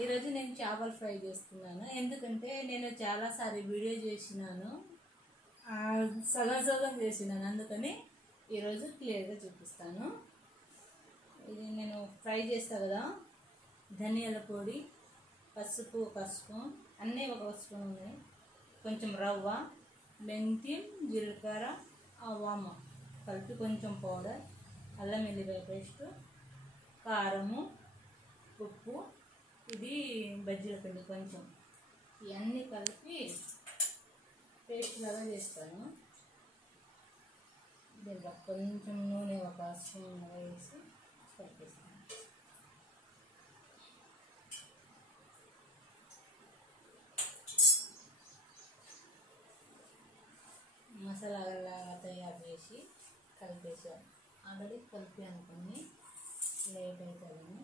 ఈరోజు నేను చేపల ఫ్రై చేస్తున్నాను. ఎందుకంటే నేను చాలాసార్లు వీడియో చేసినాను, సగం సగం చేసినాను. అందుకని ఈరోజు క్లియర్గా చూపిస్తాను. ఇది నేను ఫ్రై చేస్తాను కదా, ధనియాల పొడి, పసుపు ఒక స్పూన్, అన్నీ ఒక స్పూన్ ఉన్నాయి, కొంచెం రవ్వ, మెంతిం, జీలకర్ర, వామ కలిపి కొంచెం పౌడర్, అల్లం వెల్లిపాయ పేస్టు, కారము, ఉప్పు, ఇది బజ్జీల పిండి కొంచెం, ఇవన్నీ కలిపి పేస్ట్ లాగా చేస్తాను. దీంట్లో కొంచెం నూనె ఒక స్పూన్ వేసి కలిపేస్తాను. మసాలాగా తయారు చేసి కలిపేసాను. ఆల్రెడీ కలిపి అనుకుని లేట్ అవుతుందని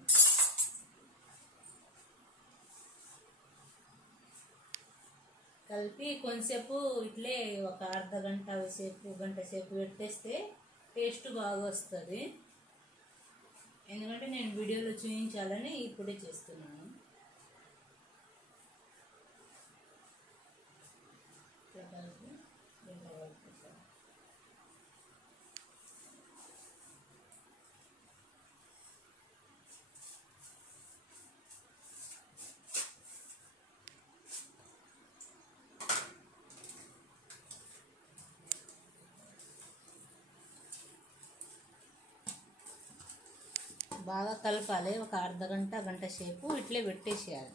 కలిపి కొంచెంసేపు ఇట్లే ఒక అర్ధగంట సేపు గంట సేపు పెట్టేస్తే టేస్ట్ బాగా వస్తుంది. ఎందుకంటే నేను వీడియోలో చూపించాలని ఇప్పుడే చేస్తున్నాను. బాగా కలపాలి. ఒక అర్ధగంట గంట సేపు ఇట్లే పెట్టేసేయాలి.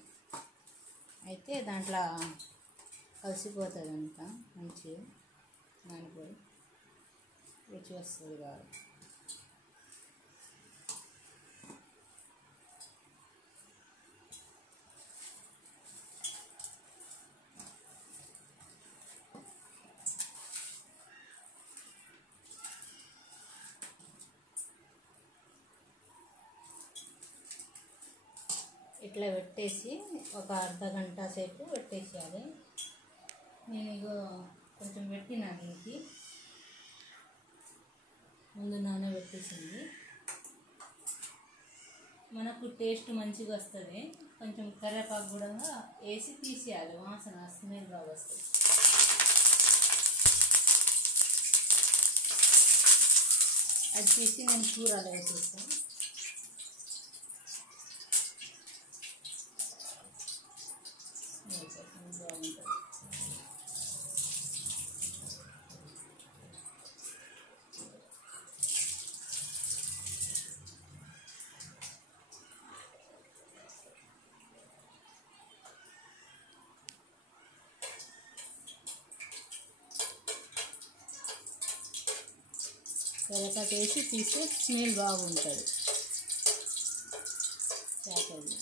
అయితే దాంట్లో కలిసిపోతుంది అంతా మంచిగా నానిపోయి రుచి వస్తుంది బాగా. ఇట్లా పెట్టేసి ఒక అర్ధగంట సేపు పెట్టేసేయాలి. నేను ఇగో కొంచెం పెట్టినా, దీనికి ముందు నానే పెట్టేసింది. మనకు టేస్ట్ మంచిగా వస్తుంది. కొంచెం కరివేపాకు కూడా వేసి తీసేయాలి, వాసన స్మెల్ బాగా వస్తుంది. అది తీసి నేను కూరలో వేసేస్తాను. బాగుంటుంది. కరివేపాకు వేసి తీస్తే స్మెల్ బాగుంటుంది చేపలు.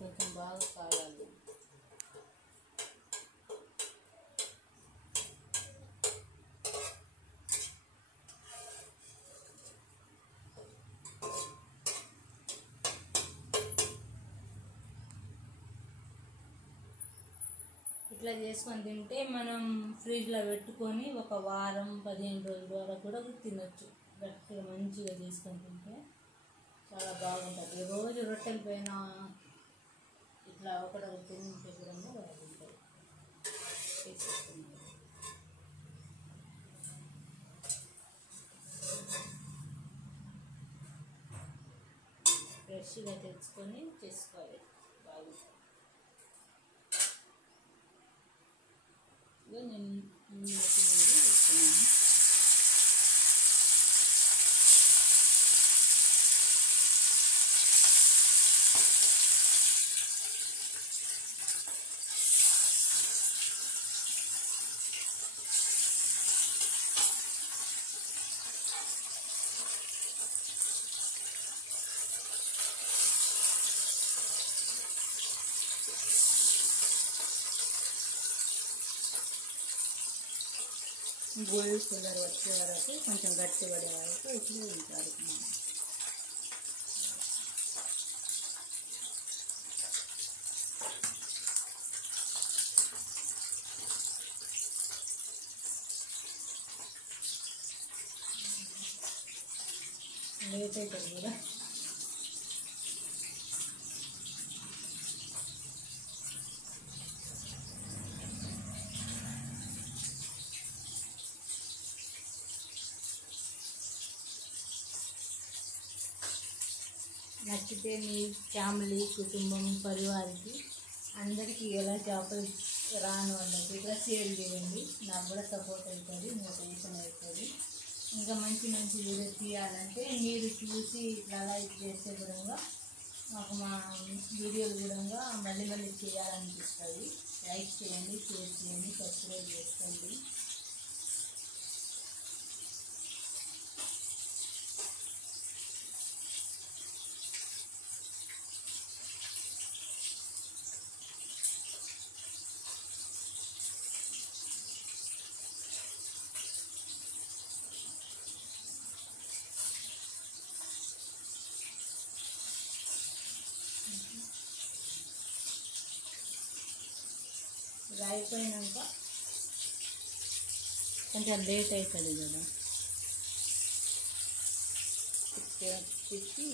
కొంచెం బాగా కావాలి. ఇట్లా చేసుకొని తింటే మనం ఫ్రిడ్జ్లో పెట్టుకొని ఒక వారం 15 రోజుల వరకు కూడా తినొచ్చు. గట్టిగా మంచిగా చేసుకొని తింటే చాలా బాగుంటుంది. రోజు రొట్టెల పైన ఇట్లా ఒకటి తింటే కూడా బాగుంటుంది. ఫ్రెష్గా తెచ్చుకొని చేసుకోవాలి బాగా. నేను వేస్తున్నాను. గోల్డ్ కలర్ వచ్చే వరకు, కొంచెం గట్టి పడే వరకు ఇట్లా ఉంటారు. లేట్ అవుతుంది కదా. నచ్చితే మీ ఫ్యామిలీ, కుటుంబం, పరివారికి అందరికీ ఎలా చేపలు రాను వాళ్ళకి ఇట్లా షేర్ చేయండి. నాకు కూడా సపోర్ట్ అవుతుంది, మోటివేషన్ అవుతుంది. ఇంకా మంచి మంచి వీడియో తీయాలంటే మీరు చూసి ఇట్లా లైక్ చేసే విధంగా మాకు మా వీడియోలు కూడా మళ్ళీ మళ్ళీ చేయాలనిపిస్తుంది. లైక్ చేయండి, షేర్ చేయండి, సబ్స్క్రైబ్ చేసుకోండి. ఇది అయిపోయినాక కొంచెం లేట్ అవుతుంది కదా, తిప్పి